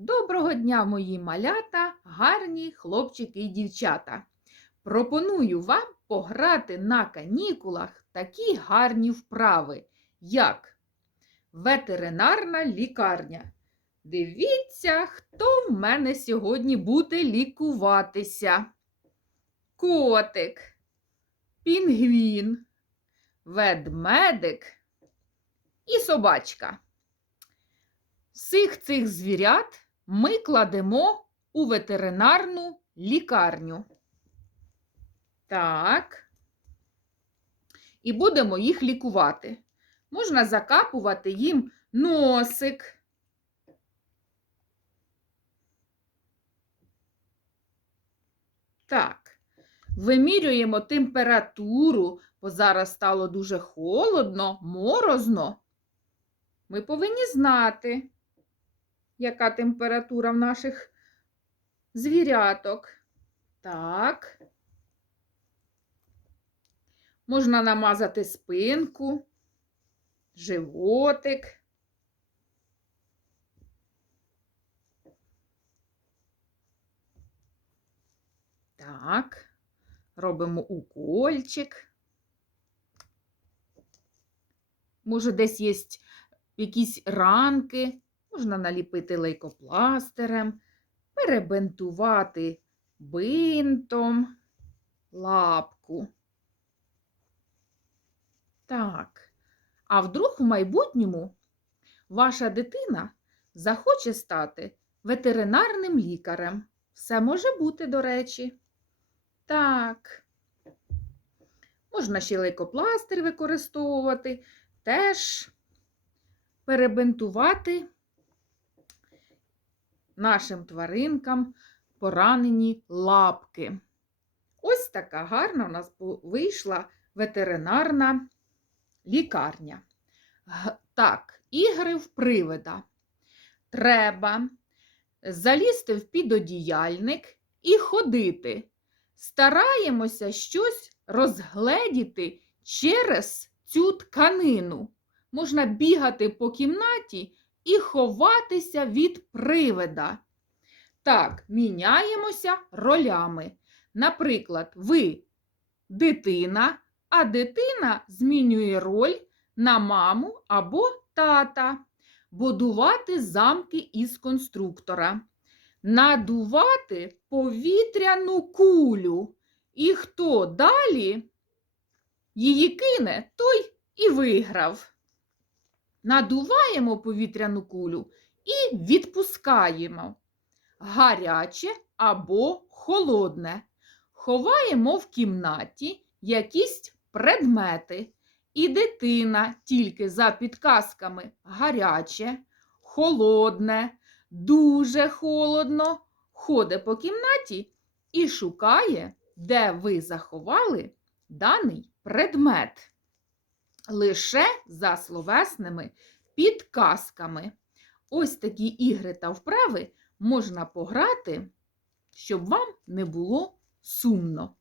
Доброго дня, мої малята, гарні хлопчики і дівчата. Пропоную вам пограти на канікулах такі гарні вправи, як ветеринарна лікарня. Дивіться, хто в мене сьогодні буде лікуватися. Котик, пінгвін, ведмедик і собачка. Всіх цих звірят ми кладемо у ветеринарну лікарню. Так. І будемо їх лікувати. Можна закапувати їм носик. Так. Вимірюємо температуру, бо зараз стало дуже холодно, морозно. Ми повинні знати, яка температура в наших звіряток. Так. Можна намазати спинку, животик. Так, робимо укольчик. Може, десь є якісь ранки, можна наліпити лейкопластирем, перебинтувати бинтом лапку. Так, а вдруг в майбутньому ваша дитина захоче стати ветеринарним лікарем. Все може бути, до речі. Так. Можна ще лейкопластир використовувати, теж перебинтувати нашим тваринкам поранені лапки. Ось така гарна у нас вийшла ветеринарна лікарня. Так, ігри в привида. Треба залізти в підодіяльник і ходити. Стараємося щось розгледіти через цю тканину. Можна бігати по кімнаті і ховатися від привида. Так, міняємося ролями. Наприклад, ви дитина, а дитина змінює роль на маму або тата. Будувати замки із конструктора. Надувати повітряну кулю. І хто далі її кине, той і виграв. Надуваємо повітряну кулю і відпускаємо гаряче або холодне. Ховаємо в кімнаті якісь предмети. І дитина тільки за підказками гаряче, холодне, дуже холодно, ходить по кімнаті і шукає, де ви заховали даний предмет. Лише за словесними підказками. Ось такі ігри та вправи можна пограти, щоб вам не було сумно.